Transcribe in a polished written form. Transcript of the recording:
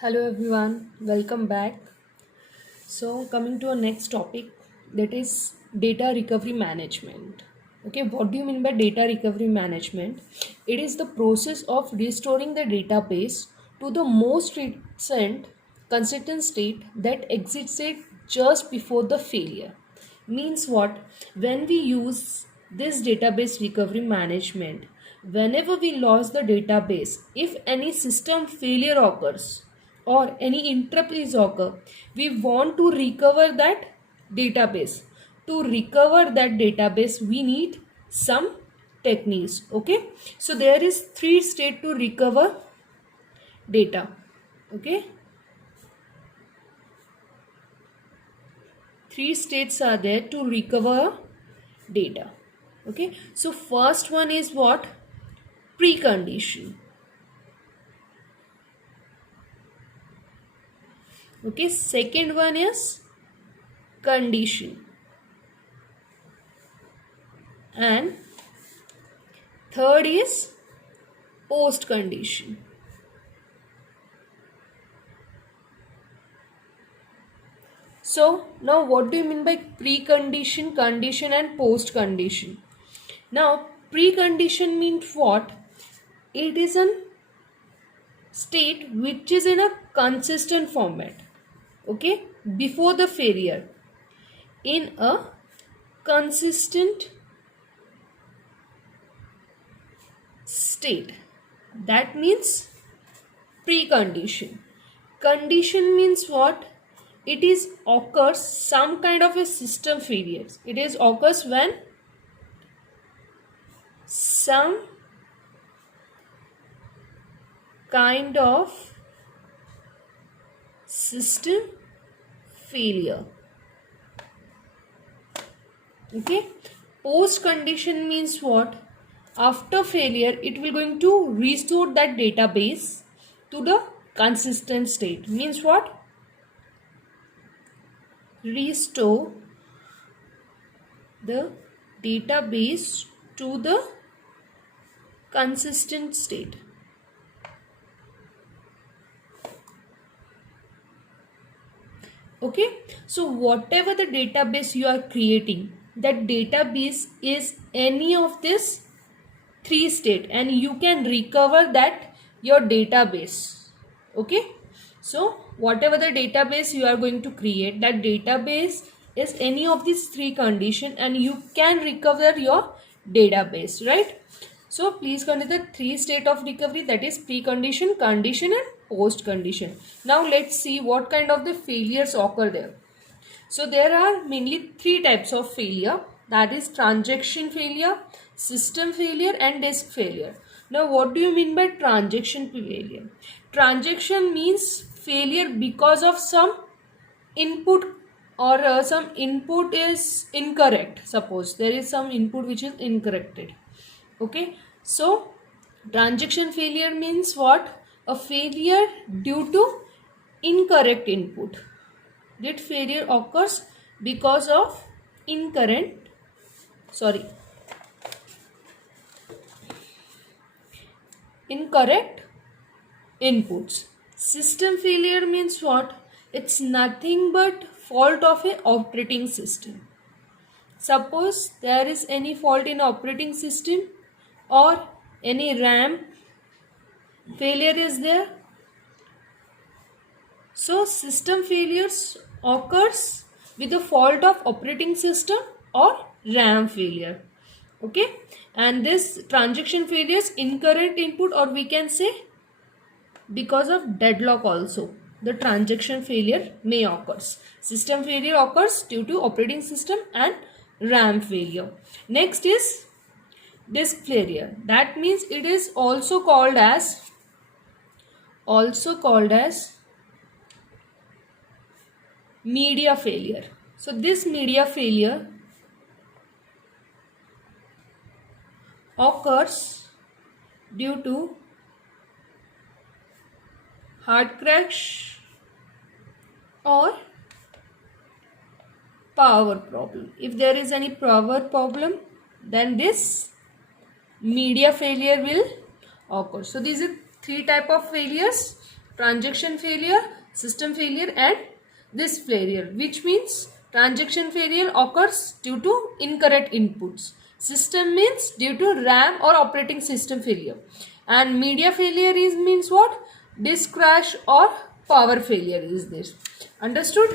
Hello everyone, welcome back. So, coming to our next topic, that is data recovery management. Okay, what do you mean by data recovery management? It is the process of restoring the database to the most recent consistent state that existed just before the failure. Means what? When we use this database recovery management, whenever we lost the database, if any system failure occurs or any interrupt is occur, we want to recover that database. To recover that database, we need some techniques. Okay, so there is three state to recover data. Okay, three states are there to recover data. Okay, so first one is what? Precondition. Okay, second one is condition, and third is post condition. So now what do you mean by precondition, condition and post condition? Now precondition means what? It is a state which is in a consistent format. Okay, before the failure, in a consistent state. That means precondition. Condition means what? It is occurs some kind of a system failure. It is occurs when some kind of system failure. Okay, post condition means what? After failure, it will going to restore that database to the consistent state. Means what? Restore the database to the consistent state. Okay, so whatever the database you are creating, that database is any of this three state, and you can recover that your database. Okay, so whatever the database you are going to create, that database is any of these three condition, and you can recover your database, right? So please consider three state of recovery, that is precondition, condition and post condition. Now let's see what kind of the failures occur there. So there are mainly three types of failure, that is transaction failure, system failure and disk failure. Now what do you mean by transaction failure? Transaction means failure because of some input, or some input is incorrect. Suppose there is some input which is incorrected. Okay, so transaction failure means what? A failure due to incorrect input. That failure occurs because of incorrect inputs. System failure means what? It's nothing but fault of a operating system. Suppose there is any fault in operating system, or any RAM failure is there. So system failures occurs with the fault of operating system or RAM failure. Okay, and this transaction failures incorrect input, or we can say because of deadlock also the transaction failure may occurs. System failure occurs due to operating system and RAM failure. Next is disk failure. That means it is also called as media failure. So this media failure occurs due to hard crash or power problem. If there is any power problem, then this media failure will occur. So these are three type of failures: transaction failure, system failure, and this failure, which means transaction failure occurs due to incorrect inputs. System means due to RAM or operating system failure. And media failure is means what? Disk crash or power failure is this. Understood?